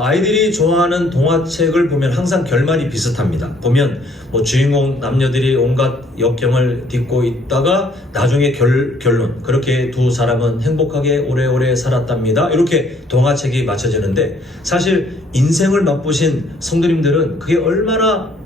아이들이 좋아하는 동화책을 보면 항상 결말이 비슷합니다. 보면 뭐 주인공 남녀들이 온갖 역경을 딛고 있다가 나중에 결론, 그렇게 두 사람은 행복하게 오래오래 살았답니다. 이렇게 동화책이 맞춰지는데, 사실 인생을 맛보신 성도님들은 그게 얼마나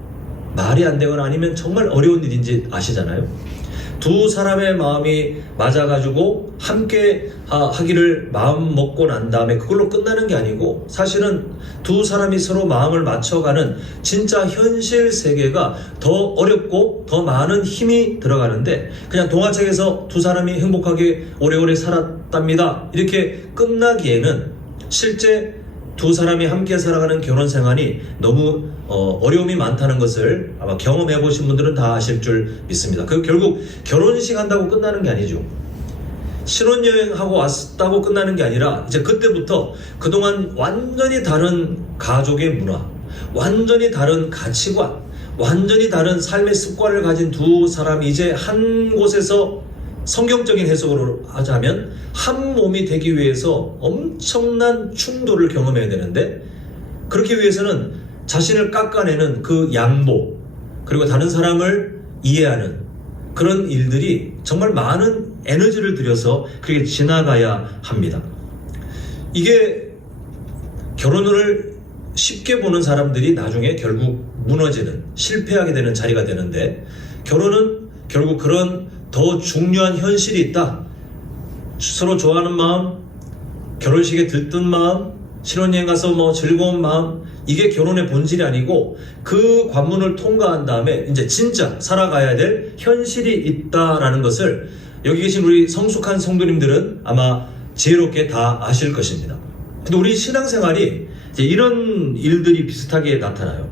말이 안 되거나 아니면 정말 어려운 일인지 아시잖아요. 두 사람의 마음이 맞아가지고 함께 하기를 마음 먹고 난 다음에 그걸로 끝나는 게 아니고, 사실은 두 사람이 서로 마음을 맞춰가는 진짜 현실 세계가 더 어렵고 더 많은 힘이 들어가는데, 그냥 동화책에서 두 사람이 행복하게 오래오래 살았답니다 이렇게 끝나기에는 실제 두 사람이 함께 살아가는 결혼 생활이 너무 어려움이 많다는 것을 아마 경험해 보신 분들은 다 아실 줄 믿습니다. 결국 결혼식 한다고 끝나는 게 아니죠. 신혼여행하고 왔다고 끝나는 게 아니라, 이제 그때부터 그동안 완전히 다른 가족의 문화, 완전히 다른 가치관, 완전히 다른 삶의 습관을 가진 두 사람이 이제 한 곳에서, 성경적인 해석으로 하자면 한 몸이 되기 위해서 엄청난 충돌을 경험해야 되는데, 그렇기 위해서는 자신을 깎아내는 그 양보, 그리고 다른 사람을 이해하는 그런 일들이 정말 많은 에너지를 들여서 그렇게 지나가야 합니다. 이게 결혼을 쉽게 보는 사람들이 나중에 결국 무너지는, 실패하게 되는 자리가 되는데, 결혼은 결국 그런 더 중요한 현실이 있다. 서로 좋아하는 마음, 결혼식에 들뜬 마음, 신혼여행 가서 뭐 즐거운 마음, 이게 결혼의 본질이 아니고 그 관문을 통과한 다음에 이제 진짜 살아가야 될 현실이 있다라는 것을 여기 계신 우리 성숙한 성도님들은 아마 지혜롭게 다 아실 것입니다. 근데 우리 신앙생활이 이제 이런 일들이 비슷하게 나타나요.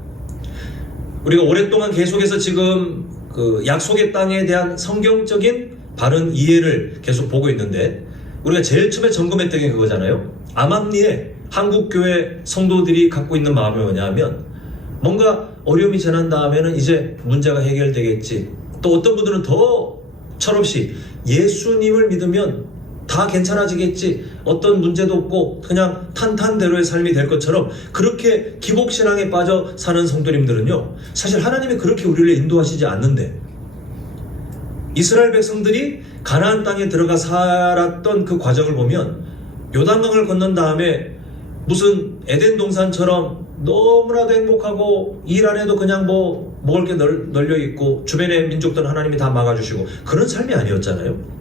우리가 오랫동안 계속해서 지금 그 약속의 땅에 대한 성경적인 바른 이해를 계속 보고 있는데, 우리가 제일 처음에 점검했던 게 그거잖아요. 암암리에 한국교회 성도들이 갖고 있는 마음이 뭐냐면, 뭔가 어려움이 지난 다음에는 이제 문제가 해결되겠지. 또 어떤 분들은 더 철없이 예수님을 믿으면 다 괜찮아지겠지, 어떤 문제도 없고 그냥 탄탄대로의 삶이 될 것처럼 그렇게 기복신앙에 빠져 사는 성도님들은요, 사실 하나님이 그렇게 우리를 인도하시지 않는데, 이스라엘 백성들이 가나안 땅에 들어가 살았던 그 과정을 보면 요단강을 건넌 다음에 무슨 에덴 동산처럼 너무나도 행복하고 일 안 해도 그냥 뭐 먹을 게 널려 있고 주변의 민족들은 하나님이 다 막아주시고 그런 삶이 아니었잖아요.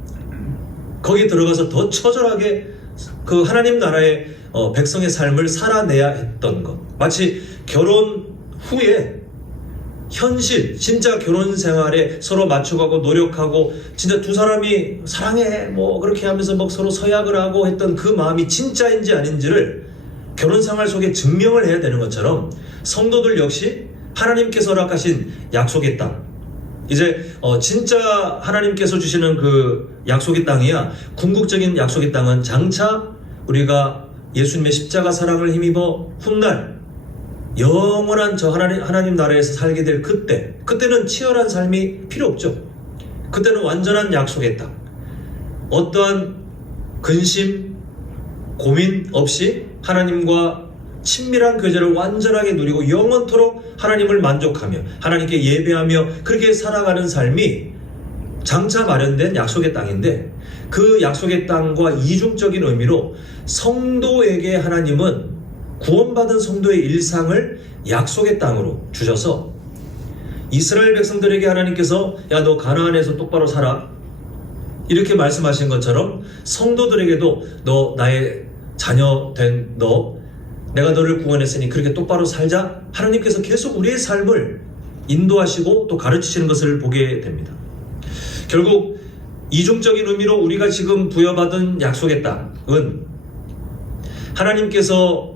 거기 들어가서 더 처절하게 그 하나님 나라의 백성의 삶을 살아내야 했던 것. 마치 결혼 후에 현실, 진짜 결혼 생활에 서로 맞춰가고 노력하고 진짜 두 사람이 사랑해 뭐 그렇게 하면서 막 서로 서약을 하고 했던 그 마음이 진짜인지 아닌지를 결혼 생활 속에 증명을 해야 되는 것처럼, 성도들 역시 하나님께서 허락하신 약속의 땅, 이제 진짜 하나님께서 주시는 그 약속의 땅이야, 궁극적인 약속의 땅은 장차 우리가 예수님의 십자가 사랑을 힘입어 훗날 영원한 저 하나님 나라에서 살게 될 그때는 치열한 삶이 필요 없죠. 그때는 완전한 약속의 땅, 어떠한 근심, 고민 없이 하나님과 친밀한 교제를 완전하게 누리고 영원토록 하나님을 만족하며 하나님께 예배하며 그렇게 살아가는 삶이 장차 마련된 약속의 땅인데, 그 약속의 땅과 이중적인 의미로 성도에게 하나님은 구원받은 성도의 일상을 약속의 땅으로 주셔서, 이스라엘 백성들에게 하나님께서 야 너 가나안에서 똑바로 살아 이렇게 말씀하신 것처럼, 성도들에게도 너 나의 자녀 된 내가 너를 구원했으니 그렇게 똑바로 살자, 하나님께서 계속 우리의 삶을 인도하시고 또 가르치시는 것을 보게 됩니다. 결국 이중적인 의미로 우리가 지금 부여받은 약속의 땅은 하나님께서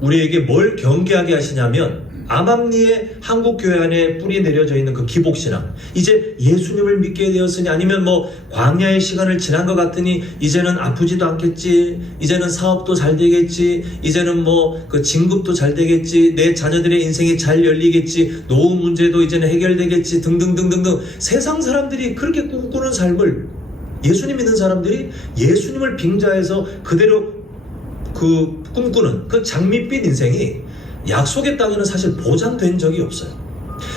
우리에게 뭘 경계하게 하시냐면, 암암리에 한국교회 안에 뿌리 내려져 있는 그 기복신앙, 이제 예수님을 믿게 되었으니, 아니면 뭐 광야의 시간을 지난 것 같으니 이제는 아프지도 않겠지, 이제는 사업도 잘 되겠지, 이제는 뭐 그 진급도 잘 되겠지, 내 자녀들의 인생이 잘 열리겠지, 노후 문제도 이제는 해결되겠지 등등등등등, 세상 사람들이 그렇게 꿈꾸는 삶을 예수님 믿는 사람들이 예수님을 빙자해서 그대로 그 꿈꾸는 그 장밋빛 인생이 약속의 땅에는 사실 보장된 적이 없어요.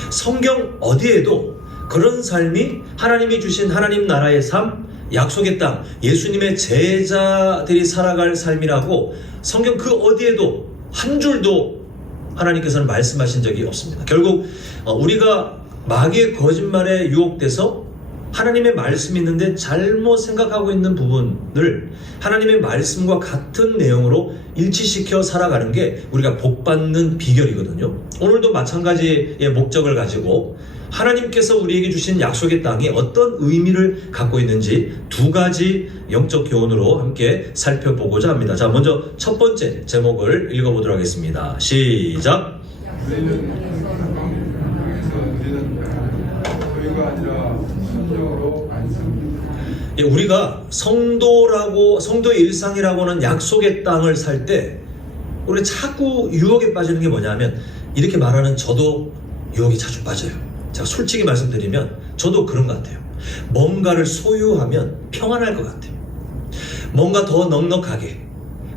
성경 어디에도 그런 삶이 하나님이 주신 하나님 나라의 삶, 약속의 땅, 예수님의 제자들이 살아갈 삶이라고 성경 그 어디에도 한 줄도 하나님께서는 말씀하신 적이 없습니다. 결국 우리가 마귀의 거짓말에 유혹돼서 하나님의 말씀이 있는데 잘못 생각하고 있는 부분을 하나님의 말씀과 같은 내용으로 일치시켜 살아가는 게 우리가 복받는 비결이거든요. 오늘도 마찬가지의 목적을 가지고 하나님께서 우리에게 주신 약속의 땅이 어떤 의미를 갖고 있는지 두 가지 영적 교훈으로 함께 살펴보고자 합니다. 자, 먼저 첫 번째 제목을 읽어보도록 하겠습니다. 시작! 우리가 성도의 일상이라고 하는 약속의 땅을 살 때 우리가 자꾸 유혹에 빠지는 게 뭐냐면 이렇게 말하는 저도 유혹에 자주 빠져요. 제가 솔직히 말씀드리면 저도 그런 것 같아요. 뭔가를 소유하면 평안할 것 같아요. 뭔가 더 넉넉하게,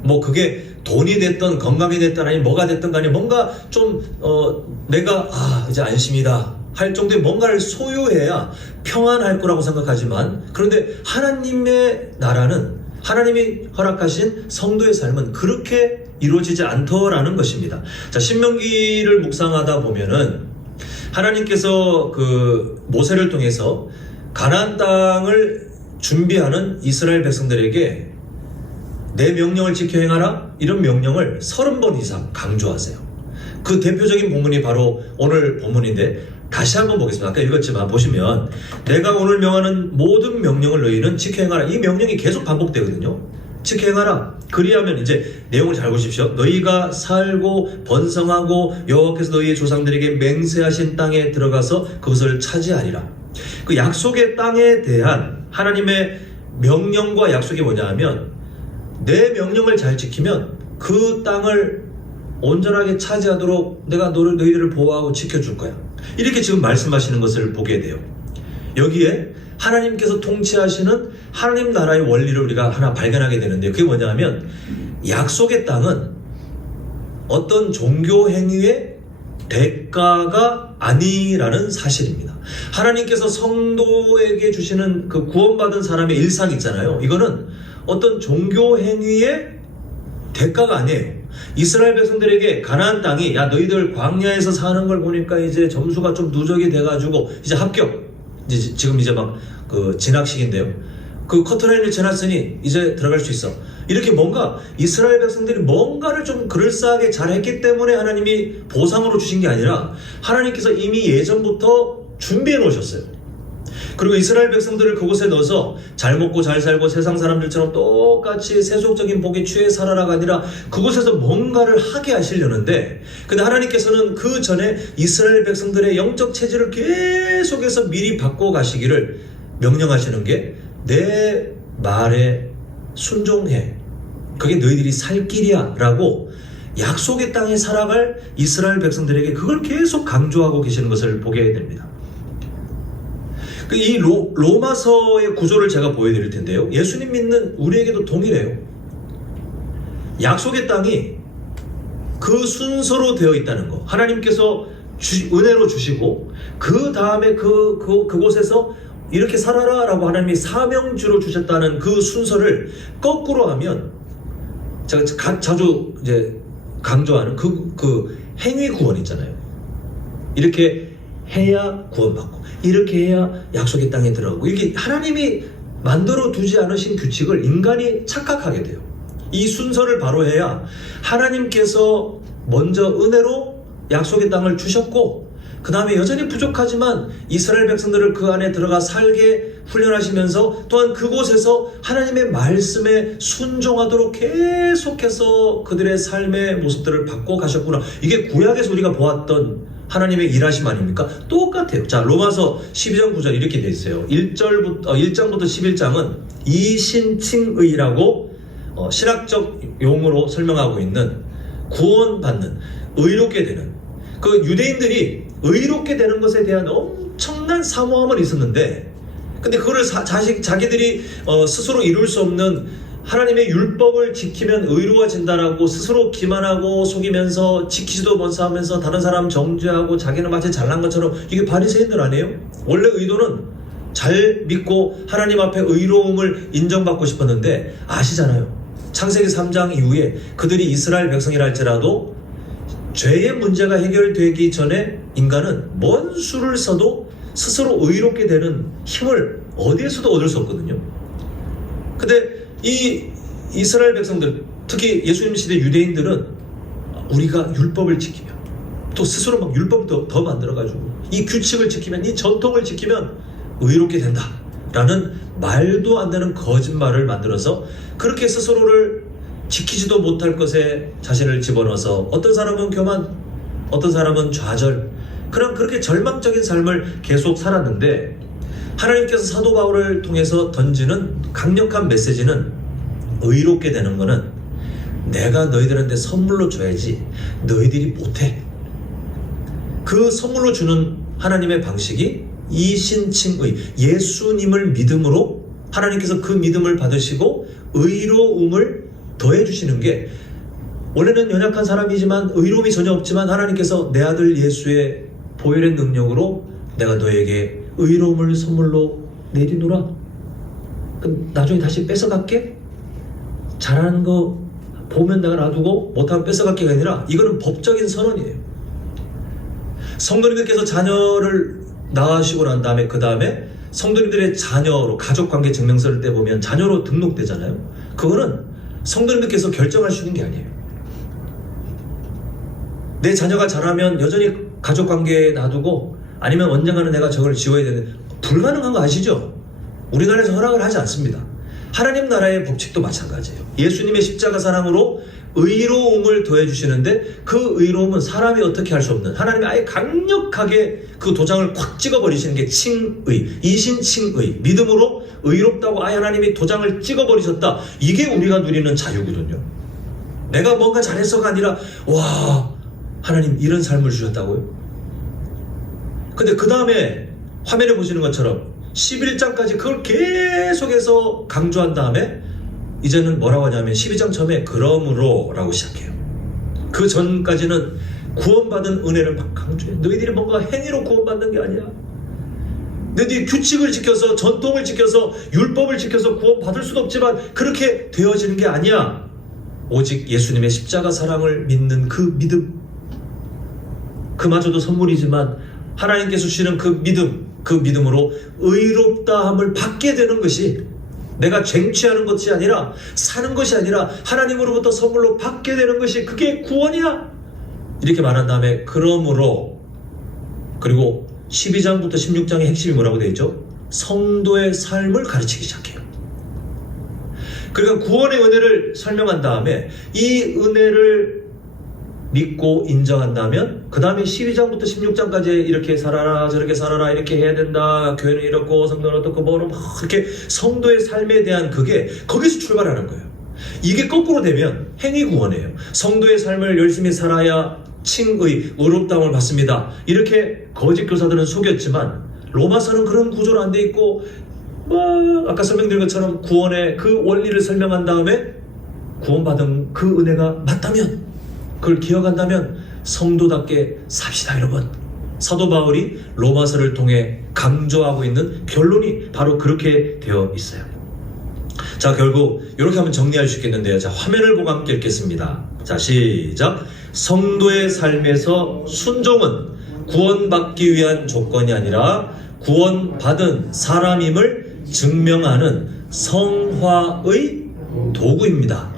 뭐 그게 돈이 됐든 건강이 됐든 아니면 뭐가 됐든 간에 뭔가 좀 내가 이제 안심이다 할 정도의 뭔가를 소유해야 평안할 거라고 생각하지만, 그런데 하나님의 나라는, 하나님이 허락하신 성도의 삶은 그렇게 이루어지지 않더라는 것입니다. 자, 신명기를 묵상하다 보면은 하나님께서 그 모세를 통해서 가나안 땅을 준비하는 이스라엘 백성들에게 내 명령을 지켜 행하라, 이런 명령을 30번 이상 강조하세요. 그 대표적인 본문이 바로 오늘 본문인데 다시 한번 보겠습니다. 아까 읽었지만 보시면 내가 오늘 명하는 모든 명령을 너희는 지켜 행하라, 이 명령이 계속 반복되거든요. 지켜 행하라. 그리하면 이제 내용을 잘 보십시오. 너희가 살고 번성하고 여호와께서 너희의 조상들에게 맹세하신 땅에 들어가서 그것을 차지하리라. 그 약속의 땅에 대한 하나님의 명령과 약속이 뭐냐 하면 내 명령을 잘 지키면 그 땅을 온전하게 차지하도록 내가 너희들을 보호하고 지켜줄 거야. 이렇게 지금 말씀하시는 것을 보게 돼요. 여기에 하나님께서 통치하시는 하나님 나라의 원리를 우리가 하나 발견하게 되는데, 그게 뭐냐 하면 약속의 땅은 어떤 종교 행위의 대가가 아니라는 사실입니다. 하나님께서 성도에게 주시는 그 구원받은 사람의 일상 있잖아요. 이거는 어떤 종교 행위의 대가가 아니에요. 이스라엘 백성들에게 가나안 땅이 야 너희들 광야에서 사는 걸 보니까 이제 점수가 좀 누적이 돼가지고 이제 합격, 지금 이제 막 그 진학식인데요. 그 커트라인을 지났으니 이제 들어갈 수 있어. 이렇게 뭔가 이스라엘 백성들이 뭔가를 좀 그럴싸하게 잘했기 때문에 하나님이 보상으로 주신 게 아니라 하나님께서 이미 예전부터 준비해 놓으셨어요. 그리고 이스라엘 백성들을 그곳에 넣어서 잘 먹고 잘 살고 세상 사람들처럼 똑같이 세속적인 복에 취해 살아라가 아니라 그곳에서 뭔가를 하게 하시려는데, 근데 하나님께서는 그 전에 이스라엘 백성들의 영적 체질을 계속해서 미리 바꿔 가시기를 명령하시는 게 내 말에 순종해, 그게 너희들이 살 길이야 라고 약속의 땅에 살아갈 이스라엘 백성들에게 그걸 계속 강조하고 계시는 것을 보게 됩니다. 이 로마서의 구조를 제가 보여드릴 텐데요. 예수님 믿는 우리에게도 동일해요. 약속의 땅이 그 순서로 되어 있다는 거. 하나님께서 은혜로 주시고 그 다음에 그곳에서 이렇게 살아라 라고 하나님이 사명주로 주셨다는 그 순서를 거꾸로 하면, 제가 자주 이제 강조하는 그 행위 구원 있잖아요. 이렇게 해야 구원받고 이렇게 해야 약속의 땅에 들어가고, 이렇게 하나님이 만들어 두지 않으신 규칙을 인간이 착각하게 돼요. 이 순서를 바로 해야 하나님께서 먼저 은혜로 약속의 땅을 주셨고, 그 다음에 여전히 부족하지만 이스라엘 백성들을 그 안에 들어가 살게 훈련하시면서 또한 그곳에서 하나님의 말씀에 순종하도록 계속해서 그들의 삶의 모습들을 바꿔 가셨구나. 이게 구약에서 우리가 보았던 하나님의 일하심 아닙니까? 똑같아요. 자, 로마서 12장 9절 이렇게 돼 있어요. 1장부터 11장은 이신칭의라고 신학적 용어로 설명하고 있는 구원받는, 의롭게 되는, 그 유대인들이 의롭게 되는 것에 대한 엄청난 사모함은 있었는데, 근데 그거를 자기들이 스스로 이룰 수 없는 하나님의 율법을 지키면 의로워진다라고 스스로 기만하고 속이면서 지키지도 못하면서 하면서 다른 사람 정죄하고 자기는 마치 잘난 것처럼, 이게 바리새인들 아니에요? 원래 의도는 잘 믿고 하나님 앞에 의로움을 인정받고 싶었는데, 아시잖아요. 창세기 3장 이후에 그들이 이스라엘 백성이라 할지라도 죄의 문제가 해결되기 전에 인간은 뭔 수를 써도 스스로 의롭게 되는 힘을 어디에서도 얻을 수 없거든요. 근데 이 이스라엘 백성들, 특히 예수님 시대 유대인들은 우리가 율법을 지키면, 또 스스로 막 율법을 더 만들어가지고 이 규칙을 지키면, 이 전통을 지키면 의롭게 된다 라는 말도 안 되는 거짓말을 만들어서 그렇게 스스로를 지키지도 못할 것에 자신을 집어넣어서 어떤 사람은 교만, 어떤 사람은 좌절, 그렇게 절망적인 삶을 계속 살았는데, 하나님께서 사도 바울을 통해서 던지는 강력한 메시지는, 의롭게 되는 거는 내가 너희들한테 선물로 줘야지 너희들이 못해. 그 선물로 주는 하나님의 방식이 이신칭의, 예수님을 믿음으로 하나님께서 그 믿음을 받으시고 의로움을 더해주시는 게, 원래는 연약한 사람이지만 의로움이 전혀 없지만 하나님께서 내 아들 예수의 보혈의 능력으로 내가 너에게 의로움을 선물로 내리노라. 그럼 나중에 다시 뺏어갈게? 잘하는 거 보면 내가 놔두고 못하면 뺏어갈게가 아니라, 이거는 법적인 선언이에요. 성도님들께서 자녀를 낳으시고 난 다음에, 그 다음에 성도님들의 자녀로 가족관계 증명서를 떼보면 자녀로 등록되잖아요. 그거는 성도님들께서 결정할 수 있는 게 아니에요. 내 자녀가 자라면 여전히 가족관계에 놔두고, 아니면 언젠가는 내가 저걸 지워야 되는, 불가능한 거 아시죠? 우리나라에서 허락을 하지 않습니다. 하나님 나라의 법칙도 마찬가지예요. 예수님의 십자가 사랑으로 의로움을 더해주시는데, 그 의로움은 사람이 어떻게 할 수 없는, 하나님이 아예 강력하게 그 도장을 콱 찍어버리시는 게 칭의, 이신칭의, 믿음으로 의롭다고 아예 하나님이 도장을 찍어버리셨다. 이게 우리가 누리는 자유거든요. 내가 뭔가 잘했어가 아니라, 와, 하나님 이런 삶을 주셨다고요? 근데 그 다음에 화면에 보시는 것처럼 11장까지 그걸 계속해서 강조한 다음에 이제는 뭐라고 하냐면 12장 처음에 그러므로 라고 시작해요. 그 전까지는 구원받은 은혜를 막 강조해. 너희들이 뭔가 행위로 구원받는 게 아니야. 너희들이 규칙을 지켜서, 전통을 지켜서, 율법을 지켜서 구원받을 수도 없지만 그렇게 되어지는 게 아니야. 오직 예수님의 십자가 사랑을 믿는 그 믿음, 그마저도 선물이지만 하나님께서 주시는 그 믿음, 그 믿음으로 의롭다함을 받게 되는 것이, 내가 쟁취하는 것이 아니라, 사는 것이 아니라 하나님으로부터 선물로 받게 되는 것이, 그게 구원이야. 이렇게 말한 다음에 그러므로, 그리고 12장부터 16장의 핵심이 뭐라고 되어 있죠? 성도의 삶을 가르치기 시작해요. 그러니까 구원의 은혜를 설명한 다음에 이 은혜를 믿고 인정한다면, 그 다음에 12장부터 16장까지 이렇게 살아라, 저렇게 살아라, 이렇게 해야 된다, 교회는 이렇고 성도는 어떻고 뭐로 막 이렇게 성도의 삶에 대한, 그게 거기서 출발하는 거예요. 이게 거꾸로 되면 행위 구원이에요. 성도의 삶을 열심히 살아야 칭의, 의롭다함을 받습니다. 이렇게 거짓 교사들은 속였지만 로마서는 그런 구조로 안 돼 있고, 아까 설명드린 것처럼 구원의 그 원리를 설명한 다음에 구원받은 그 은혜가 맞다면, 그걸 기억한다면 성도답게 삽시다, 여러분. 사도 바울이 로마서를 통해 강조하고 있는 결론이 바로 그렇게 되어 있어요. 자, 결국 이렇게 하면 정리할 수 있겠는데요. 자, 화면을 보고 함께 읽겠습니다. 자, 시작. 성도의 삶에서 순종은 구원받기 위한 조건이 아니라 구원받은 사람임을 증명하는 성화의 도구입니다.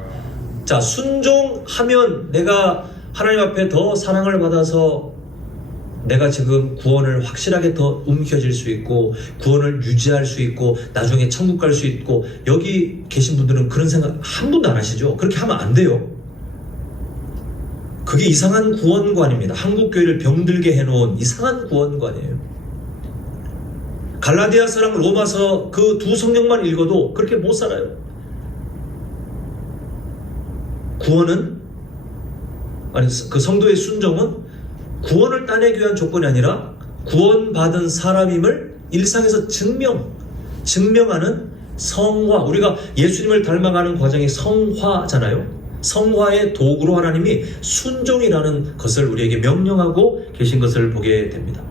자, 순종하면 내가 하나님 앞에 더 사랑을 받아서 내가 지금 구원을 확실하게 더 움켜쥘 수 있고, 구원을 유지할 수 있고, 나중에 천국 갈 수 있고. 여기 계신 분들은 그런 생각 한 번도 안 하시죠? 그렇게 하면 안 돼요. 그게 이상한 구원관입니다. 한국교회를 병들게 해놓은 이상한 구원관이에요. 갈라디아서랑 로마서 그 두 성경만 읽어도 그렇게 못 살아요. 구원은, 아니, 그 성도의 순종은 구원을 따내기 위한 조건이 아니라 구원받은 사람임을 일상에서 증명하는 성화, 우리가 예수님을 닮아가는 과정이 성화잖아요. 성화의 도구로 하나님이 순종이라는 것을 우리에게 명령하고 계신 것을 보게 됩니다.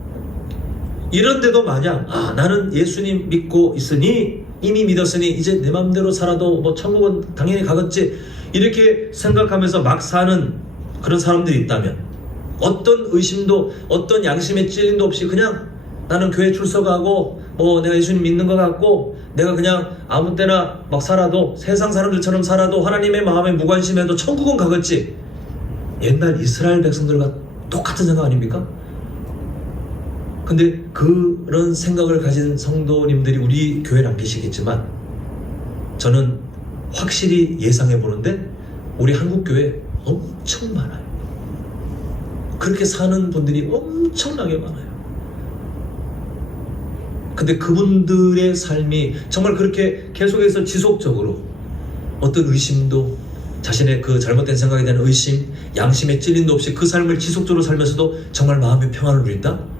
이런데도 마냥 나는 예수님 믿고 있으니, 이미 믿었으니 이제 내 마음대로 살아도 뭐 천국은 당연히 가겠지, 이렇게 생각하면서 막 사는 그런 사람들이 있다면, 어떤 의심도 어떤 양심의 찔림도 없이 그냥 나는 교회 출석하고 뭐 내가 예수님 믿는 것 같고 내가 그냥 아무 때나 막 살아도, 세상 사람들처럼 살아도 하나님의 마음에 무관심해도 천국은 가겠지, 옛날 이스라엘 백성들과 똑같은 생각 아닙니까? 근데 그런 생각을 가진 성도님들이 우리 교회는 안 계시겠지만, 저는 확실히 예상해 보는데 우리 한국 교회에 엄청 많아요. 그렇게 사는 분들이 엄청나게 많아요. 근데 그분들의 삶이 정말 그렇게 계속해서 지속적으로 어떤 의심도, 자신의 그 잘못된 생각에 대한 의심, 양심의 찔림도 없이 그 삶을 지속적으로 살면서도 정말 마음의 평안을 누린다?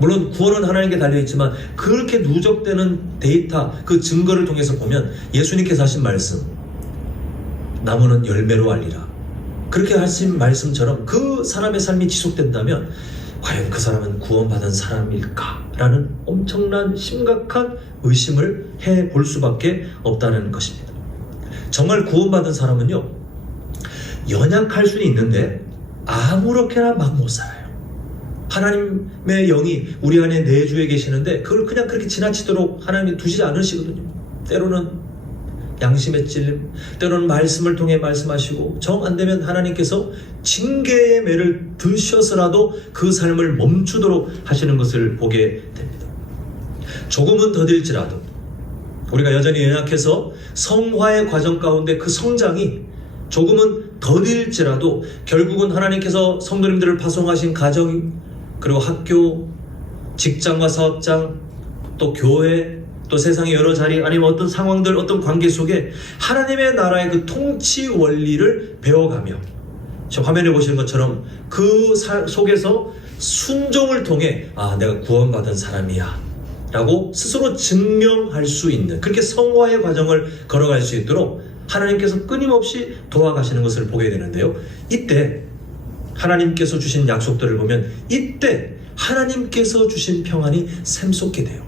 물론 구원은 하나님께 달려있지만 그렇게 누적되는 데이터, 그 증거를 통해서 보면 예수님께서 하신 말씀, 나무는 열매로 알리라, 그렇게 하신 말씀처럼 그 사람의 삶이 지속된다면 과연 그 사람은 구원받은 사람일까? 라는 엄청난 심각한 의심을 해볼 수밖에 없다는 것입니다. 정말 구원받은 사람은요, 연약할 수는 있는데 아무렇게나 막 못 살아요. 하나님의 영이 우리 안에 내주에 계시는데 그걸 그냥 그렇게 지나치도록 하나님이 두시지 않으시거든요. 때로는 양심의 찔림, 때로는 말씀을 통해 말씀하시고, 정 안 되면 하나님께서 징계의 매를 드셔서라도 그 삶을 멈추도록 하시는 것을 보게 됩니다. 조금은 더딜지라도 우리가 여전히 연약해서 성화의 과정 가운데 그 성장이 조금은 더딜지라도 결국은 하나님께서 성도님들을 파송하신 가정, 그리고 학교, 직장과 사업장, 또 교회, 또 세상의 여러 자리, 아니면 어떤 상황들, 어떤 관계 속에 하나님의 나라의 그 통치 원리를 배워가며, 저 화면에 보시는 것처럼 그 속에서 순종을 통해 내가 구원받은 사람이야 라고 스스로 증명할 수 있는, 그렇게 성화의 과정을 걸어갈 수 있도록 하나님께서 끊임없이 도와가시는 것을 보게 되는데요, 이때 하나님께서 주신 약속들을 보면 이때 하나님께서 주신 평안이 샘솟게 돼요.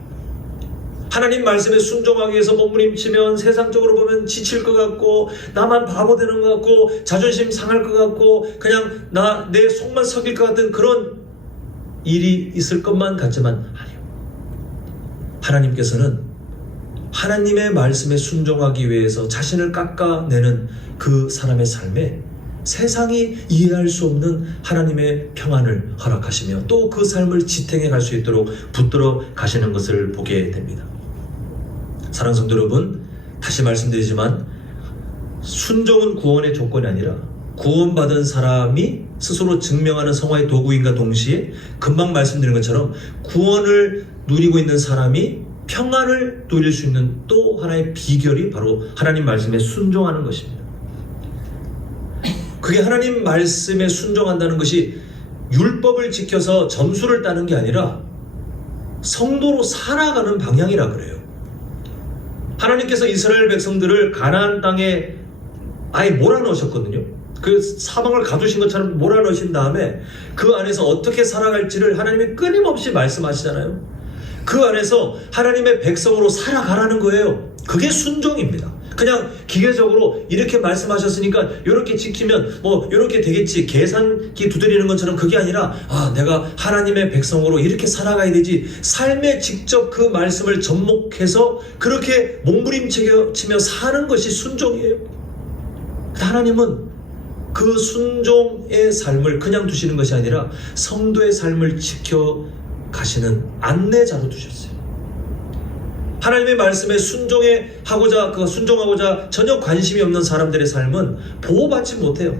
하나님 말씀에 순종하기 위해서 몸부림치면 세상적으로 보면 지칠 것 같고, 나만 바보 되는 것 같고, 자존심 상할 것 같고, 그냥 내 속만 썩일 것 같은 그런 일이 있을 것만 같지만 아니요. 하나님께서는 하나님의 말씀에 순종하기 위해서 자신을 깎아내는 그 사람의 삶에 세상이 이해할 수 없는 하나님의 평안을 허락하시며 또 그 삶을 지탱해 갈 수 있도록 붙들어 가시는 것을 보게 됩니다. 사랑하는 성도 여러분, 다시 말씀드리지만 순종은 구원의 조건이 아니라 구원받은 사람이 스스로 증명하는 성화의 도구인과 동시에 금방 말씀드린 것처럼 구원을 누리고 있는 사람이 평안을 누릴 수 있는 또 하나의 비결이 바로 하나님 말씀에 순종하는 것입니다. 그게 하나님 말씀에 순종한다는 것이 율법을 지켜서 점수를 따는 게 아니라 성도로 살아가는 방향이라 그래요. 하나님께서 이스라엘 백성들을 가나안 땅에 아예 몰아넣으셨거든요. 그 사방을 가두신 것처럼 몰아넣으신 다음에 그 안에서 어떻게 살아갈지를 하나님이 끊임없이 말씀하시잖아요. 그 안에서 하나님의 백성으로 살아가라는 거예요. 그게 순종입니다. 그냥 기계적으로 이렇게 말씀하셨으니까 이렇게 지키면 뭐 이렇게 되겠지, 계산기 두드리는 것처럼 그게 아니라 내가 하나님의 백성으로 이렇게 살아가야 되지, 삶에 직접 그 말씀을 접목해서 그렇게 몸부림치며 사는 것이 순종이에요. 하나님은 그 순종의 삶을 그냥 두시는 것이 아니라 성도의 삶을 지켜가시는 안내자로 두셨어요. 하나님의 말씀에 순종하고자 전혀 관심이 없는 사람들의 삶은 보호받지 못해요.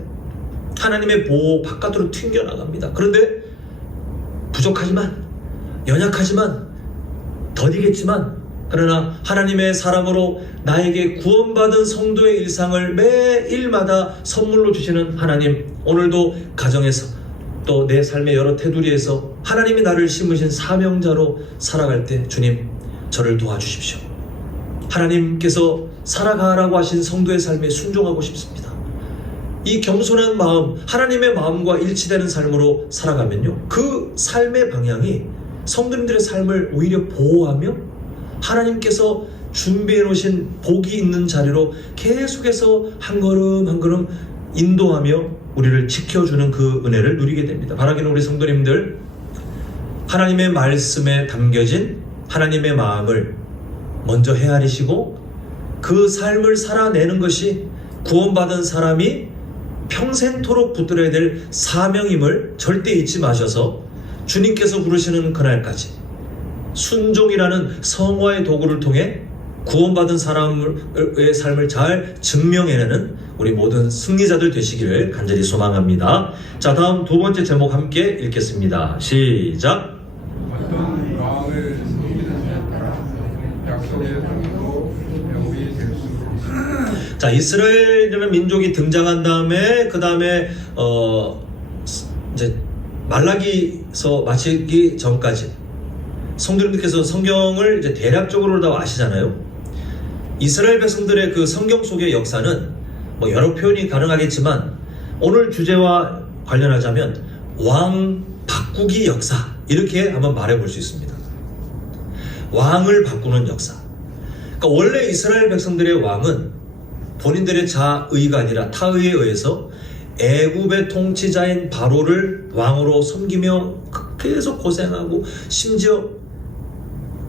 하나님의 보호 바깥으로 튕겨나갑니다. 그런데 부족하지만, 연약하지만, 더디겠지만, 그러나 하나님의 사람으로 나에게 구원받은 성도의 일상을 매일마다 선물로 주시는 하나님, 오늘도 가정에서 또 내 삶의 여러 테두리에서 하나님이 나를 심으신 사명자로 살아갈 때 주님, 저를 도와주십시오. 하나님께서 살아가라고 하신 성도의 삶에 순종하고 싶습니다. 이 겸손한 마음, 하나님의 마음과 일치되는 삶으로 살아가면요, 그 삶의 방향이 성도님들의 삶을 오히려 보호하며 하나님께서 준비해 놓으신 복이 있는 자리로 계속해서 한 걸음 한 걸음 인도하며 우리를 지켜주는 그 은혜를 누리게 됩니다. 바라기는 우리 성도님들, 하나님의 말씀에 담겨진 하나님의 마음을 먼저 헤아리시고 그 삶을 살아내는 것이 구원받은 사람이 평생토록 붙들어야 될 사명임을 절대 잊지 마셔서 주님께서 부르시는 그날까지 순종이라는 성화의 도구를 통해 구원받은 사람의 삶을 잘 증명해내는 우리 모든 승리자들 되시기를 간절히 소망합니다. 자, 다음 두 번째 제목 함께 읽겠습니다. 시작. 어떤 왕을 섬기는 자에 따라 약속의 땅도 영웅이 될 수 있습니다. 자, 이스라엘이라는 민족이 등장한 다음에 그 다음에 이제 말라기서 마치기 전까지 성도님들께서 성경을 이제 대략적으로 다 아시잖아요. 이스라엘 백성들의 그 성경 속의 역사는 뭐 여러 표현이 가능하겠지만 오늘 주제와 관련하자면 왕 바꾸기 역사, 이렇게 한번 말해볼 수 있습니다. 왕을 바꾸는 역사. 그러니까 원래 이스라엘 백성들의 왕은 본인들의 자의가 아니라 타의에 의해서 애굽의 통치자인 바로를 왕으로 섬기며 계속 고생하고 심지어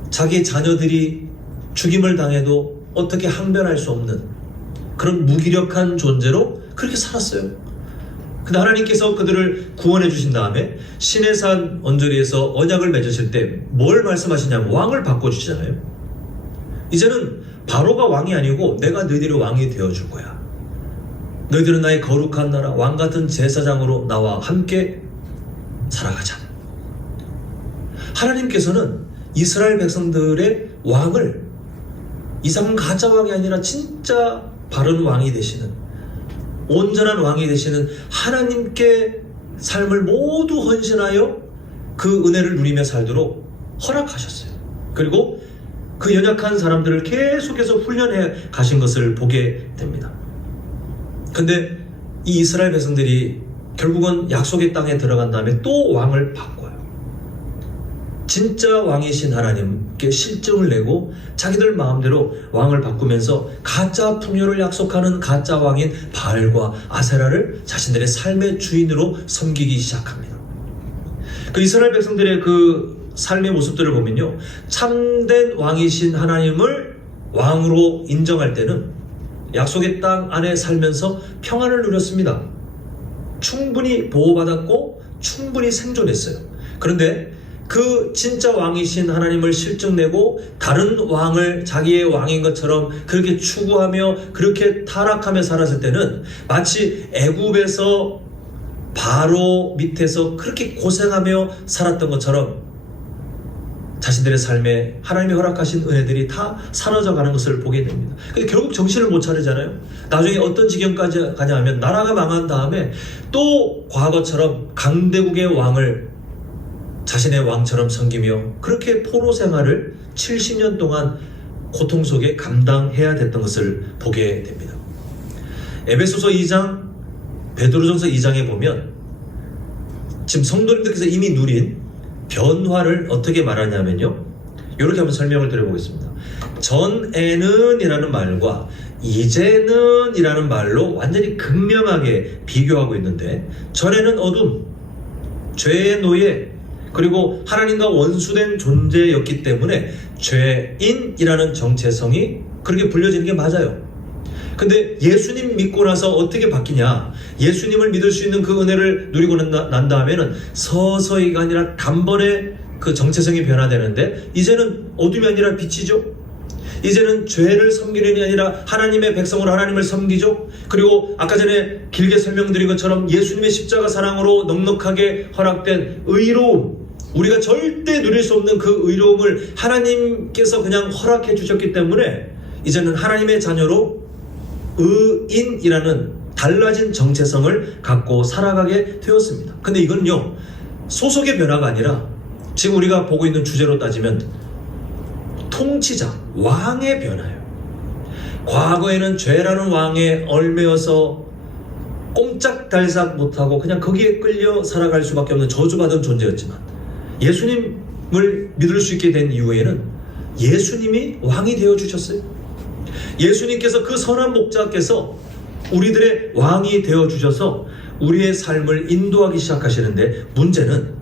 자기 자녀들이 죽임을 당해도 어떻게 항변할 수 없는 그런 무기력한 존재로 그렇게 살았어요. 근데 하나님께서 그들을 구원해 주신 다음에 시내산 언저리에서 언약을 맺으실 때 뭘 말씀하시냐면 왕을 바꿔주시잖아요. 이제는 바로가 왕이 아니고 내가 너희들의 왕이 되어줄 거야. 너희들은 나의 거룩한 나라, 왕같은 제사장으로 나와 함께 살아가자. 하나님께서는 이스라엘 백성들의 왕을 이상 가짜 왕이 아니라 진짜 바른 왕이 되시는, 온전한 왕이 되시는 하나님께 삶을 모두 헌신하여 그 은혜를 누리며 살도록 허락하셨어요. 그리고 그 연약한 사람들을 계속해서 훈련해 가신 것을 보게 됩니다. 근데 이 이스라엘 백성들이 결국은 약속의 땅에 들어간 다음에 또 왕을 바꿔요. 진짜 왕이신 하나님께 실증을 내고 자기들 마음대로 왕을 바꾸면서 가짜 풍요를 약속하는 가짜 왕인 바알과 아세라를 자신들의 삶의 주인으로 섬기기 시작합니다. 그 이스라엘 백성들의 그 삶의 모습들을 보면요, 참된 왕이신 하나님을 왕으로 인정할 때는 약속의 땅 안에 살면서 평안을 누렸습니다. 충분히 보호받았고 충분히 생존했어요. 그런데 그 진짜 왕이신 하나님을 실증내고 다른 왕을 자기의 왕인 것처럼 그렇게 추구하며 그렇게 타락하며 살았을 때는 마치 애굽에서 바로 밑에서 그렇게 고생하며 살았던 것처럼 자신들의 삶에 하나님이 허락하신 은혜들이 다 사라져 가는 것을 보게 됩니다. 근데 결국 정신을 못 차리잖아요. 나중에 어떤 지경까지 가냐 하면 나라가 망한 다음에 또 과거처럼 강대국의 왕을 자신의 왕처럼 섬기며 그렇게 포로 생활을 70년 동안 고통 속에 감당해야 됐던 것을 보게 됩니다. 에베소서 2장, 베드로전서 2장에 보면 지금 성도님들께서 이미 누린 변화를 어떻게 말하냐면요, 이렇게 한번 설명을 드려보겠습니다. 전에는 이라는 말과 이제는 이라는 말로 완전히 극명하게 비교하고 있는데, 전에는 어둠, 죄의 노예, 그리고 하나님과 원수된 존재였기 때문에 죄인이라는 정체성이 그렇게 불려지는 게 맞아요. 근데 예수님 믿고 나서 어떻게 바뀌냐? 예수님을 믿을 수 있는 그 은혜를 누리고 난 다음에는 서서히가 아니라 단번에 그 정체성이 변화되는데, 이제는 어둠이 아니라 빛이죠. 이제는 죄를 섬기는 게 아니라 하나님의 백성으로 하나님을 섬기죠. 그리고 아까 전에 길게 설명드린 것처럼 예수님의 십자가 사랑으로 넉넉하게 허락된 의로움, 우리가 절대 누릴 수 없는 그 의로움을 하나님께서 그냥 허락해 주셨기 때문에 이제는 하나님의 자녀로 의인이라는 달라진 정체성을 갖고 살아가게 되었습니다. 근데 이건요, 소속의 변화가 아니라 지금 우리가 보고 있는 주제로 따지면 통치자, 왕의 변화예요. 과거에는 죄라는 왕에 얽매여서 꼼짝달싹 못하고 그냥 거기에 끌려 살아갈 수밖에 없는 저주받은 존재였지만, 예수님을 믿을 수 있게 된 이후에는 예수님이 왕이 되어주셨어요. 예수님께서, 그 선한 목자께서 우리들의 왕이 되어주셔서 우리의 삶을 인도하기 시작하시는데, 문제는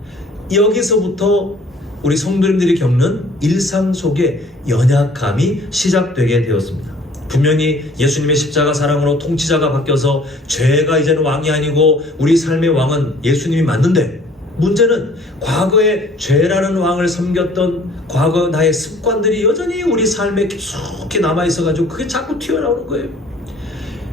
여기서부터 우리 성도님들이 겪는 일상 속에 연약함이 시작되게 되었습니다. 분명히 예수님의 십자가 사랑으로 통치자가 바뀌어서 죄가 이제는 왕이 아니고 우리 삶의 왕은 예수님이 맞는데, 문제는 과거에 죄라는 왕을 섬겼던 과거 나의 습관들이 여전히 우리 삶에 깊숙이 남아있어가지고 그게 자꾸 튀어나오는 거예요.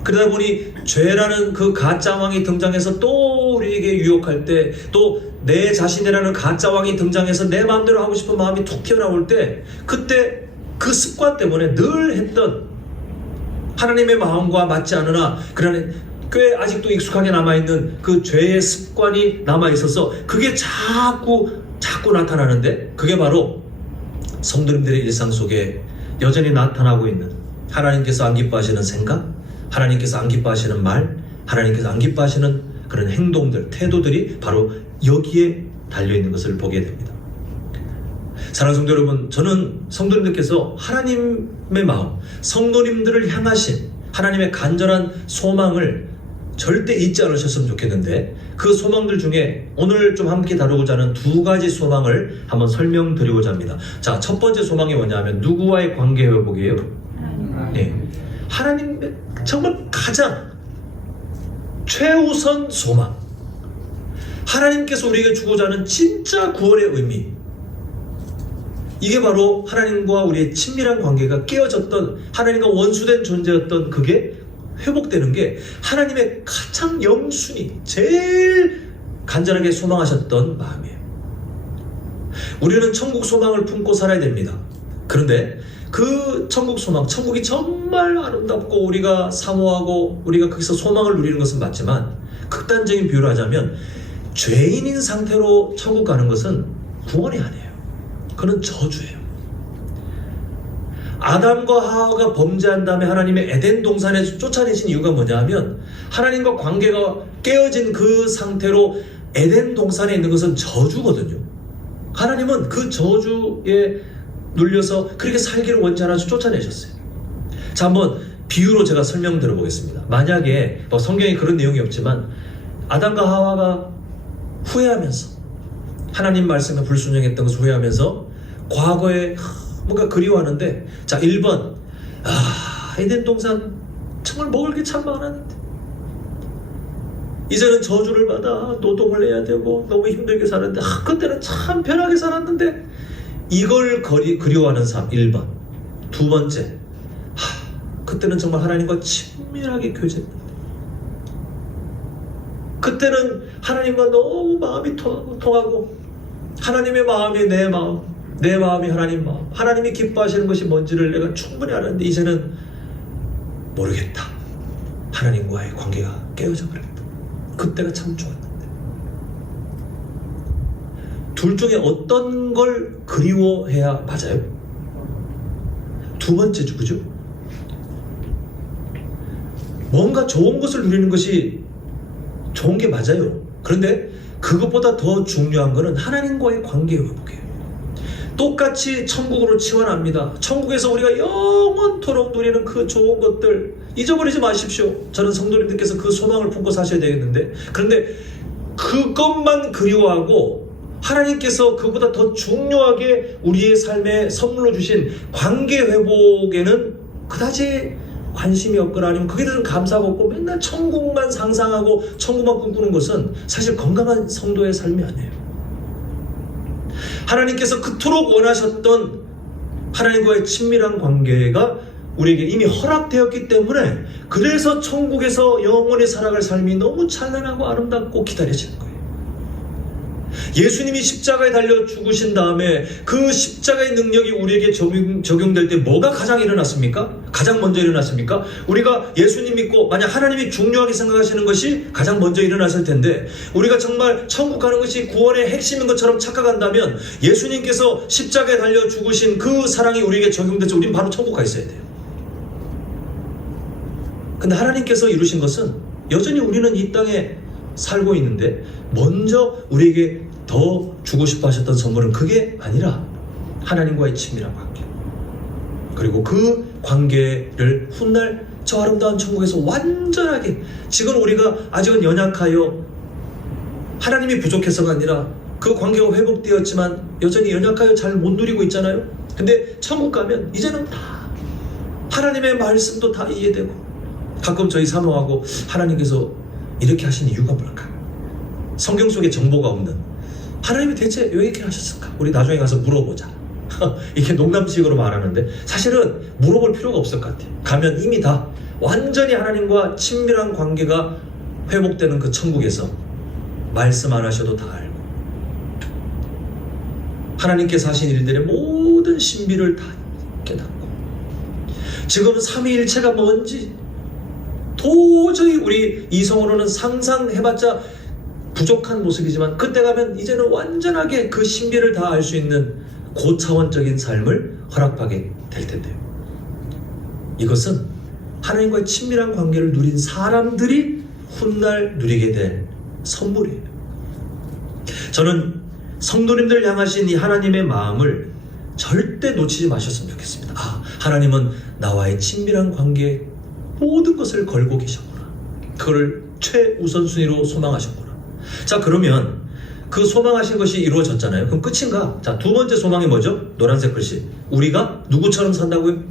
그러다 보니 죄라는 그 가짜 왕이 등장해서 또 우리에게 유혹할 때, 또 내 자신이라는 가짜 왕이 등장해서 내 마음대로 하고 싶은 마음이 툭 튀어나올 때, 그때 그 습관 때문에 늘 했던 하나님의 마음과 맞지 않으나 그러나 꽤 아직도 익숙하게 남아있는 그 죄의 습관이 남아있어서 그게 자꾸 나타나는데, 그게 바로 성도님들의 일상 속에 여전히 나타나고 있는 하나님께서 안 기뻐하시는 생각, 하나님께서 안 기뻐하시는 말, 하나님께서 안 기뻐하시는 그런 행동들, 태도들이 바로 여기에 달려있는 것을 보게 됩니다. 사랑하는 성도 여러분, 저는 성도님들께서 하나님의 마음, 성도님들을 향하신 하나님의 간절한 소망을 절대 잊지 않으셨으면 좋겠는데, 그 소망들 중에 오늘 좀 함께 다루고자 하는 두 가지 소망을 한번 설명드리고자 합니다. 자, 첫 번째 소망이 뭐냐면 누구와의 관계 회복이에요. 네. 하나님의 정말 가장 최우선 소망, 하나님께서 우리에게 주고자 하는 진짜 구원의 의미, 이게 바로 하나님과 우리의 친밀한 관계가 깨어졌던, 하나님과 원수된 존재였던 그게 회복되는 게 하나님의 가장 영순위, 제일 간절하게 소망하셨던 마음이에요. 우리는 천국 소망을 품고 살아야 됩니다. 그런데 그 천국 소망, 천국이 정말 아름답고 우리가 사모하고 우리가 거기서 소망을 누리는 것은 맞지만, 극단적인 비유를 하자면 죄인인 상태로 천국 가는 것은 구원이 아니에요. 그는 저주예요. 아담과 하와가 범죄한 다음에 하나님의 에덴 동산에서 쫓아내신 이유가 뭐냐 하면, 하나님과 관계가 깨어진 그 상태로 에덴 동산에 있는 것은 저주거든요. 하나님은 그 저주에 눌려서 그렇게 살기를 원치 않아서 쫓아내셨어요. 자, 한번 비유로 제가 설명 들어보겠습니다. 만약에 성경에 그런 내용이 없지만 아담과 하와가 후회하면서, 하나님 말씀에 불순종했던 것을 후회하면서 과거에 뭔가 그리워하는데, 자, 1번, 에덴 동산 정말 먹을 게 참 많았는데 이제는 저주를 받아 노동을 해야 되고 너무 힘들게 살았는데, 그때는 참 편하게 살았는데, 이걸 그리워하는 사람 1번. 두 번째, 그때는 정말 하나님과 친밀하게 교제했는데, 그때는 하나님과 너무 마음이 통하고 하나님의 마음이 내 마음, 내 마음이 하나님 마음, 하나님이 기뻐하시는 것이 뭔지를 내가 충분히 알았는데 이제는 모르겠다. 하나님과의 관계가 깨어져 버렸다. 그때가 참 좋았는데. 둘 중에 어떤 걸 그리워해야 맞아요? 두 번째죠, 그죠? 뭔가 좋은 것을 누리는 것이 좋은 게 맞아요. 그런데 그것보다 더 중요한 것은 하나님과의 관계 회복이에요. 똑같이 천국으로 치환합니다. 천국에서 우리가 영원토록 누리는 그 좋은 것들 잊어버리지 마십시오. 저는 성도님들께서 그 소망을 품고 사셔야 되겠는데, 그런데 그것만 그리워하고 하나님께서 그보다 더 중요하게 우리의 삶에 선물로 주신 관계 회복에는 그다지 관심이 없거나 아니면 거기에 대해서 감사가 없고 맨날 천국만 상상하고 천국만 꿈꾸는 것은 사실 건강한 성도의 삶이 아니에요. 하나님께서 그토록 원하셨던 하나님과의 친밀한 관계가 우리에게 이미 허락되었기 때문에, 그래서 천국에서 영원히 살아갈 삶이 너무 찬란하고 아름답고 기다려지는 거예요. 예수님이 십자가에 달려 죽으신 다음에 그 십자가의 능력이 우리에게 적용될 때 뭐가 가장 일어났습니까? 가장 먼저 일어났습니까? 우리가 예수님 믿고 만약 하나님이 중요하게 생각하시는 것이 가장 먼저 일어났을 텐데, 우리가 정말 천국 가는 것이 구원의 핵심인 것처럼 착각한다면 예수님께서 십자가에 달려 죽으신 그 사랑이 우리에게 적용돼서 우린 바로 천국 가 있어야 돼요. 근데 하나님께서 이루신 것은 여전히 우리는 이 땅에 살고 있는데 먼저 우리에게 더 주고 싶어 하셨던 선물은 그게 아니라 하나님과의 친밀한 관계, 그리고 그 관계를 훗날 저 아름다운 천국에서 완전하게, 지금 우리가 아직은 연약하여 하나님이 부족해서가 아니라 그 관계가 회복되었지만 여전히 연약하여 잘 못 누리고 있잖아요. 근데 천국 가면 이제는 다 하나님의 말씀도 다 이해되고, 가끔 저희 사모하고 하나님께서 이렇게 하신 이유가 뭘까? 성경 속에 정보가 없는, 하나님이 대체 왜 이렇게 하셨을까? 우리 나중에 가서 물어보자. 이렇게 농담식으로 말하는데 사실은 물어볼 필요가 없을 것 같아요. 가면 이미 다 완전히 하나님과 친밀한 관계가 회복되는 그 천국에서 말씀 안 하셔도 다 알고, 하나님께서 하신 일들의 모든 신비를 다 깨닫고, 지금 삼위일체가 뭔지 도저히 우리 이성으로는 상상해봤자 부족한 모습이지만, 그때 가면 이제는 완전하게 그 신비를 다 알 수 있는 고차원적인 삶을 허락하게 될 텐데요. 이것은 하나님과의 친밀한 관계를 누린 사람들이 훗날 누리게 될 선물이에요. 저는 성도님들 향하신 이 하나님의 마음을 절대 놓치지 마셨으면 좋겠습니다. 하나님은 나와의 친밀한 관계에 모든 것을 걸고 계셨구나. 그걸 최우선순위로 소망하셨구나. 자, 그러면 그 소망하신 것이 이루어졌잖아요. 그럼 끝인가? 자, 두 번째 소망이 뭐죠? 노란색 글씨. 우리가 누구처럼 산다고요?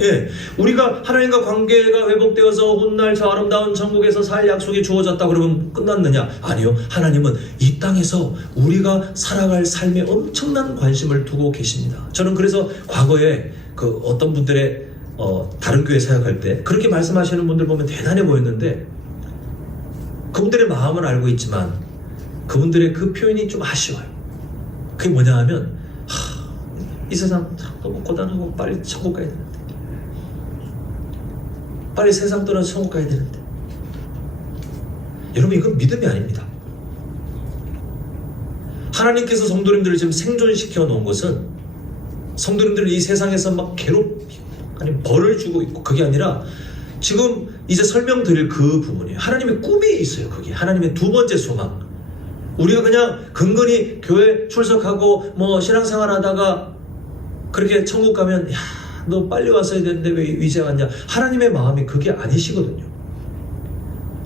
예, 우리가 하나님과 관계가 회복되어서 훗날 저 아름다운 천국에서 살 약속이 주어졌다 그러면 끝났느냐? 아니요. 하나님은 이 땅에서 우리가 살아갈 삶에 엄청난 관심을 두고 계십니다. 저는 그래서 과거에 그 어떤 분들의 다른 교회 사역할 때 그렇게 말씀하시는 분들 보면 대단해 보였는데, 그분들의 마음은 알고 있지만 그분들의 그 표현이 좀 아쉬워요. 그게 뭐냐 하면, 이 세상 너무 고단하고 빨리 천국 가야 되는데, 빨리 세상 떠나서 천국 가야 되는데. 여러분, 이건 믿음이 아닙니다. 하나님께서 성도님들을 지금 생존시켜 놓은 것은 성도님들을 이 세상에서 막 괴롭히고 아니 벌을 주고 있고, 그게 아니라 지금 이제 설명드릴 그 부분이에요. 하나님의 꿈이 있어요. 그게 하나님의 두 번째 소망. 우리가 그냥 근근히 교회 출석하고 뭐 신앙생활 하다가 그렇게 천국 가면, 야, 너 빨리 왔어야 되는데 왜 이제 왔냐? 하나님의 마음이 그게 아니시거든요.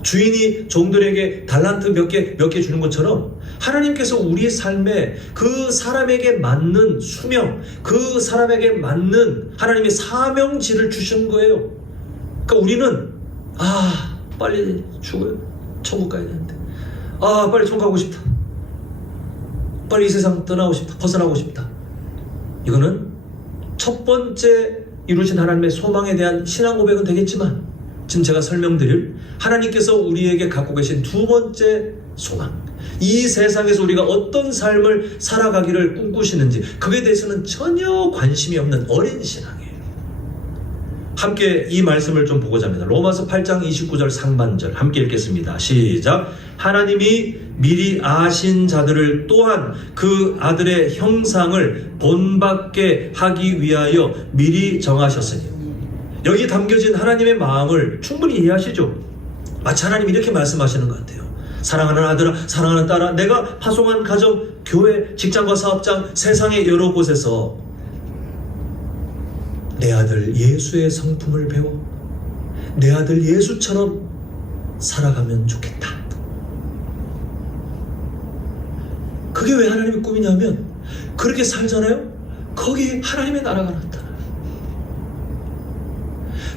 주인이 종들에게 달란트 몇 개 주는 것처럼 하나님께서 우리 삶에 그 사람에게 맞는 수명, 그 사람에게 맞는 하나님의 사명지를 주신 거예요. 그러니까 우리는 빨리 죽어요. 천국 가야 되는데, 빨리 천국 가고 싶다. 빨리 이 세상 떠나고 싶다. 벗어나고 싶다. 이거는 첫 번째 이루신 하나님의 소망에 대한 신앙 고백은 되겠지만, 지금 제가 설명드릴 하나님께서 우리에게 갖고 계신 두 번째 소망, 이 세상에서 우리가 어떤 삶을 살아가기를 꿈꾸시는지 그에 대해서는 전혀 관심이 없는 어린 신앙이에요. 함께 이 말씀을 좀 보고자 합니다. 로마서 8장 29절 상반절 함께 읽겠습니다. 시작. 하나님이 미리 아신 자들을 또한 그 아들의 형상을 본받게 하기 위하여 미리 정하셨으니. 여기 담겨진 하나님의 마음을 충분히 이해하시죠? 마치 하나님이 이렇게 말씀하시는 것 같아요. 사랑하는 아들아, 사랑하는 딸아, 내가 파송한 가정, 교회, 직장과 사업장, 세상의 여러 곳에서 내 아들 예수의 성품을 배워 내 아들 예수처럼 살아가면 좋겠다. 그게 왜 하나님의 꿈이냐면, 그렇게 살잖아요? 거기에 하나님의 나라가 나타나요.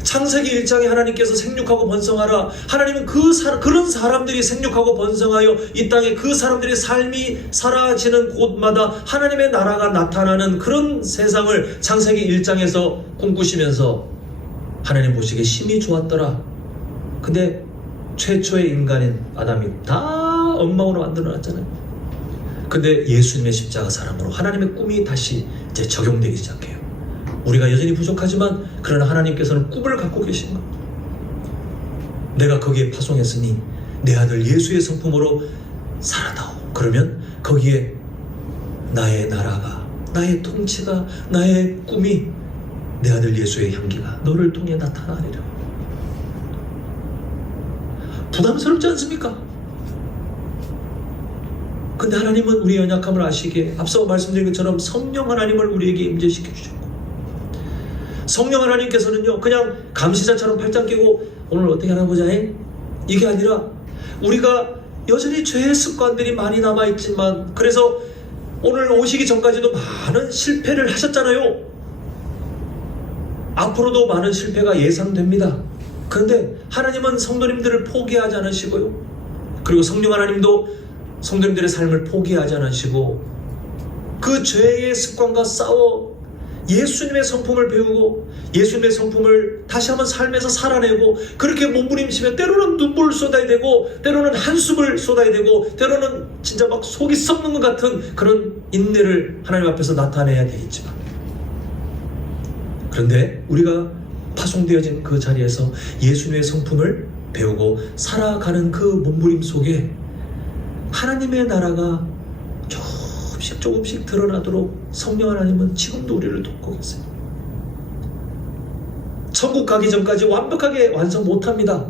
창세기 1장에 하나님께서 생육하고 번성하라. 하나님은 그런 사람들이 생육하고 번성하여 이 땅에 그 사람들의 삶이 사라지는 곳마다 하나님의 나라가 나타나는 그런 세상을 창세기 1장에서 꿈꾸시면서 하나님 보시기에 심히 좋았더라. 근데 최초의 인간인 아담이 다 엉망으로 만들어놨잖아요. 근데 예수님의 십자가 사랑으로 하나님의 꿈이 다시 이제 적용되기 시작해요. 우리가 여전히 부족하지만 그러나 하나님께서는 꿈을 갖고 계신 것. 내가 거기에 파송했으니 내 아들 예수의 성품으로 살아다오. 그러면 거기에 나의 나라가, 나의 통치가, 나의 꿈이, 내 아들 예수의 향기가 너를 통해 나타나리라. 부담스럽지 않습니까? 근데 하나님은 우리의 연약함을 아시기에 앞서 말씀드린 것처럼 성령 하나님을 우리에게 임재시켜 주셨고, 성령 하나님께서는요 그냥 감시자처럼 팔짱 끼고 오늘 어떻게 하나 보자 해? 이게 아니라 우리가 여전히 죄의 습관들이 많이 남아있지만, 그래서 오늘 오시기 전까지도 많은 실패를 하셨잖아요. 앞으로도 많은 실패가 예상됩니다. 그런데 하나님은 성도님들을 포기하지 않으시고요, 그리고 성령 하나님도 성도님들의 삶을 포기하지 않으시고 그 죄의 습관과 싸워 예수님의 성품을 배우고 예수님의 성품을 다시 한번 삶에서 살아내고, 그렇게 몸부림치면 때로는 눈물을 쏟아야 되고 때로는 한숨을 쏟아야 되고 때로는 진짜 막 속이 썩는 것 같은 그런 인내를 하나님 앞에서 나타내야 되겠지만, 그런데 우리가 파송되어진 그 자리에서 예수님의 성품을 배우고 살아가는 그 몸부림 속에 하나님의 나라가 조금씩 드러나도록 성령 하나님은 지금도 우리를 돕고 계세요. 천국 가기 전까지 완벽하게 완성 못합니다.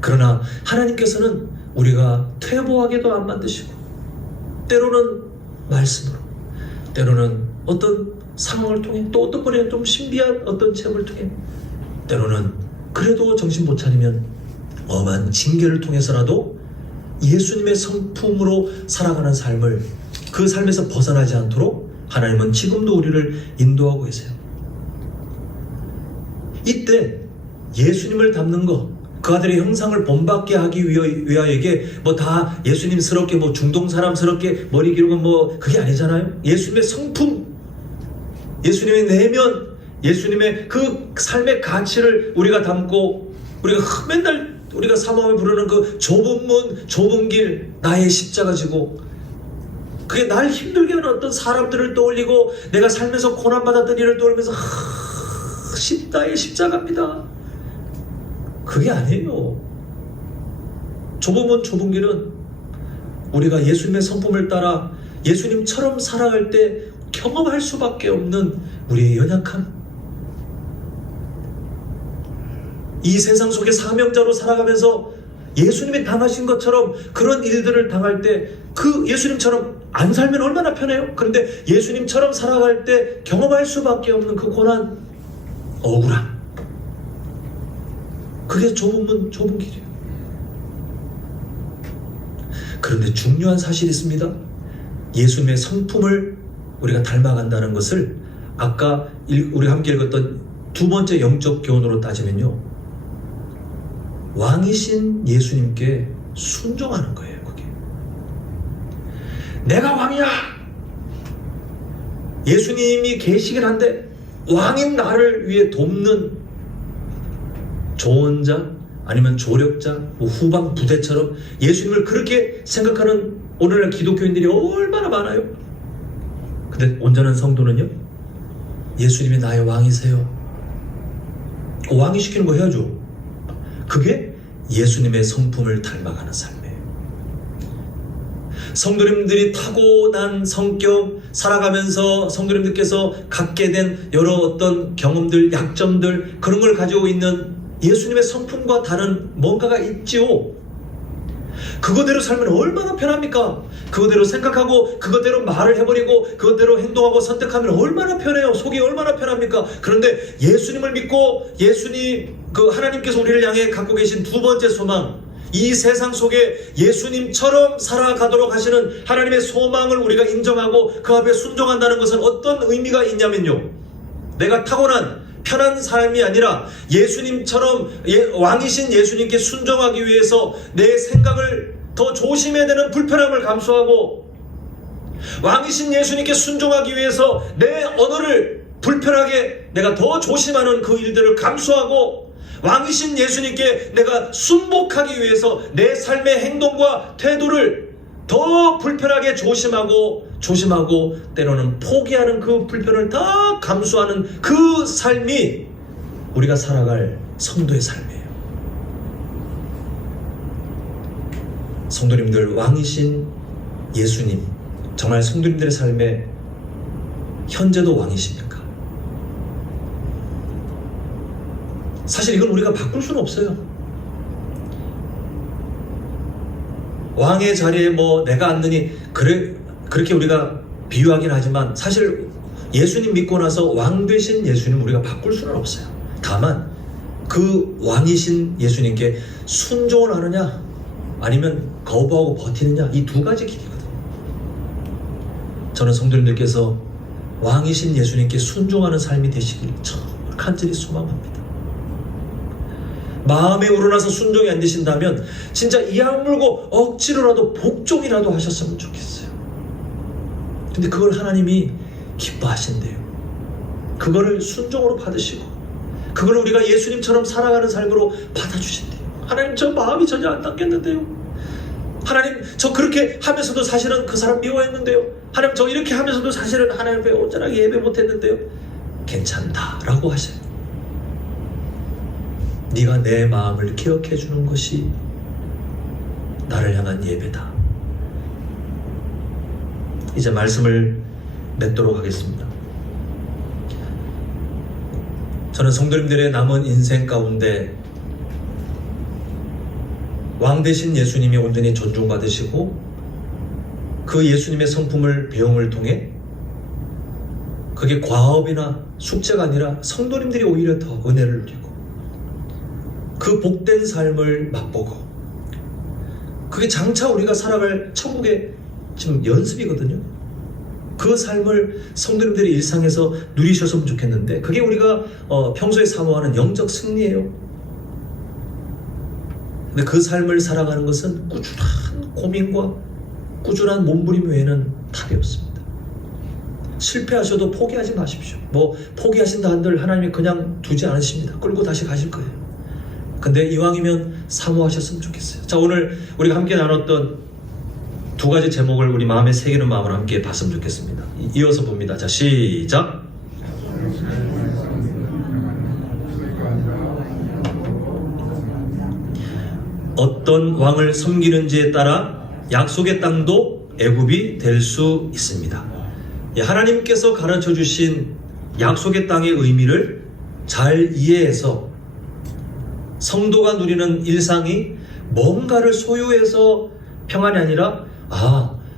그러나 하나님께서는 우리가 퇴보하게도 안 만드시고, 때로는 말씀으로, 때로는 어떤 상황을 통해, 또 어떤 번에는 좀 신비한 어떤 체험을 통해, 때로는 그래도 정신 못 차리면 엄한 징계를 통해서라도 예수님의 성품으로 살아가는 삶을, 그 삶에서 벗어나지 않도록 하나님은 지금도 우리를 인도하고 계세요. 이때 예수님을 닮는 것, 그 아들의 형상을 본받게 하기 위하여 이게 뭐 다 예수님스럽게 뭐 중동 사람스럽게 머리 기르고 뭐 그게 아니잖아요. 예수님의 성품, 예수님의 내면, 예수님의 그 삶의 가치를 우리가 담고, 우리가 맨날 우리가 사모하며 부르는 그 좁은 문, 좁은 길, 나의 십자가 지고, 그게 날 힘들게 하는 어떤 사람들을 떠올리고 내가 살면서 고난받았던 일을 떠올리면서 나의 십자가입니다. 그게 아니에요. 좁은 문, 좁은 길은 우리가 예수님의 성품을 따라 예수님처럼 살아갈 때 경험할 수밖에 없는 우리의 연약함, 이 세상 속에 사명자로 살아가면서 예수님이 당하신 것처럼 그런 일들을 당할 때 그 예수님처럼 안 살면 얼마나 편해요. 그런데 예수님처럼 살아갈 때 경험할 수밖에 없는 그 고난, 억울함, 그게 좁은 문, 좁은 길이에요. 그런데 중요한 사실이 있습니다. 예수님의 성품을 우리가 닮아간다는 것을 아까 우리 함께 읽었던 두 번째 영적 교훈으로 따지면요, 왕이신 예수님께 순종하는 거예요. 그게 내가 왕이야, 예수님이 계시긴 한데 왕인 나를 위해 돕는 조언자 아니면 조력자, 뭐 후방 부대처럼 예수님을 그렇게 생각하는 오늘날 기독교인들이 얼마나 많아요. 근데 온전한 성도는요, 예수님이 나의 왕이세요. 왕이 시키는 거 해야죠. 그게 예수님의 성품을 닮아가는 삶이에요. 성도님들이 타고난 성격, 살아가면서 성도님들께서 갖게 된 여러 어떤 경험들, 약점들, 그런 걸 가지고 있는 예수님의 성품과 다른 뭔가가 있지요. 그거대로 살면 얼마나 편합니까? 그거대로 생각하고 그거대로 말을 해버리고 그거대로 행동하고 선택하면 얼마나 편해요. 속이 얼마나 편합니까? 그런데 예수님을 믿고 예수님, 그 하나님께서 우리를 향해 갖고 계신 두 번째 소망, 이 세상 속에 예수님처럼 살아가도록 하시는 하나님의 소망을 우리가 인정하고 그 앞에 순종한다는 것은 어떤 의미가 있냐면요, 내가 타고난 편한 삶이 아니라 예수님처럼 왕이신 예수님께 순종하기 위해서 내 생각을 더 조심해야 되는 불편함을 감수하고, 왕이신 예수님께 순종하기 위해서 내 언어를 불편하게 내가 더 조심하는 그 일들을 감수하고, 왕이신 예수님께 내가 순복하기 위해서 내 삶의 행동과 태도를 더 불편하게 조심하고 때로는 포기하는 그 불편을 다 감수하는 그 삶이 우리가 살아갈 성도의 삶이에요. 성도님들, 왕이신 예수님, 정말 성도님들의 삶에 현재도 왕이십니까? 사실 이건 우리가 바꿀 수는 없어요. 왕의 자리에 뭐 내가 앉느니 그렇게 우리가 비유하긴 하지만 사실 예수님 믿고 나서 왕 되신 예수님 우리가 바꿀 수는 없어요. 다만 그 왕이신 예수님께 순종을 하느냐 아니면 거부하고 버티느냐, 이 두 가지 길이거든요. 저는 성도님들께서 왕이신 예수님께 순종하는 삶이 되시길 간절히 소망합니다. 마음에 우러나서 순종이 안 되신다면 진짜 이 악물고 억지로라도 복종이라도 하셨으면 좋겠어요. 근데 그걸 하나님이 기뻐하신대요. 그거를 순종으로 받으시고 그걸 우리가 예수님처럼 살아가는 삶으로 받아주신대요. 하나님, 저 마음이 전혀 안 닦였는데요. 하나님, 저 그렇게 하면서도 사실은 그 사람 미워했는데요. 하나님, 저 이렇게 하면서도 사실은 하나님 앞에 온전하게 예배 못했는데요. 괜찮다 라고 하셔요. 네가 내 마음을 기억해 주는 것이 나를 향한 예배다. 이제 말씀을 맺도록 하겠습니다. 저는 성도님들의 남은 인생 가운데 왕 되신 예수님이 온전히 존중받으시고 그 예수님의 성품을 배움을 통해 그게 과업이나 숙제가 아니라 성도님들이 오히려 더 은혜를 누리고 그 복된 삶을 맛보고 그게 장차 우리가 살아갈 천국의 지금 연습이거든요. 그 삶을 성도님들이 일상에서 누리셨으면 좋겠는데 그게 우리가 평소에 사모하는 영적 승리예요. 근데 그 삶을 살아가는 것은 꾸준한 고민과 꾸준한 몸부림 외에는 답이 없습니다. 실패하셔도 포기하지 마십시오. 뭐 포기하신다 한들 하나님이 그냥 두지 않으십니다. 끌고 다시 가실 거예요. 근데 이왕이면 사모하셨으면 좋겠어요. 자, 오늘 우리가 함께 나눴던 두 가지 제목을 우리 마음에 새기는 마음으로 함께 봤으면 좋겠습니다. 이어서 봅니다. 자, 시작. 어떤 왕을 섬기는지에 따라 약속의 땅도 애굽이 될 수 있습니다. 하나님께서 가르쳐 주신 약속의 땅의 의미를 잘 이해해서 성도가 누리는 일상이 뭔가를 소유해서 평안이 아니라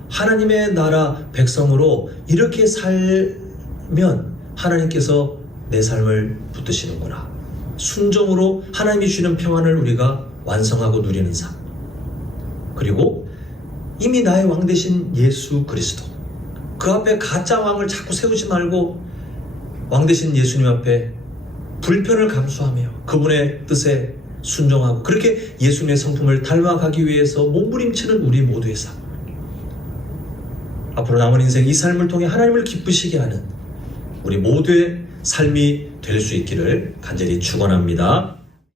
하나님의 나라 백성으로 이렇게 살면 하나님께서 내 삶을 붙드시는구나. 순종으로 하나님이 주시는 평안을 우리가 완성하고 누리는 삶. 그리고 이미 나의 왕 되신 예수 그리스도, 그 앞에 가짜 왕을 자꾸 세우지 말고 왕 되신 예수님 앞에 불편을 감수하며 그분의 뜻에 순종하고 그렇게 예수님의 성품을 닮아가기 위해서 몸부림치는 우리 모두의 삶. 앞으로 남은 인생 이 삶을 통해 하나님을 기쁘시게 하는 우리 모두의 삶이 될 수 있기를 간절히 축원합니다.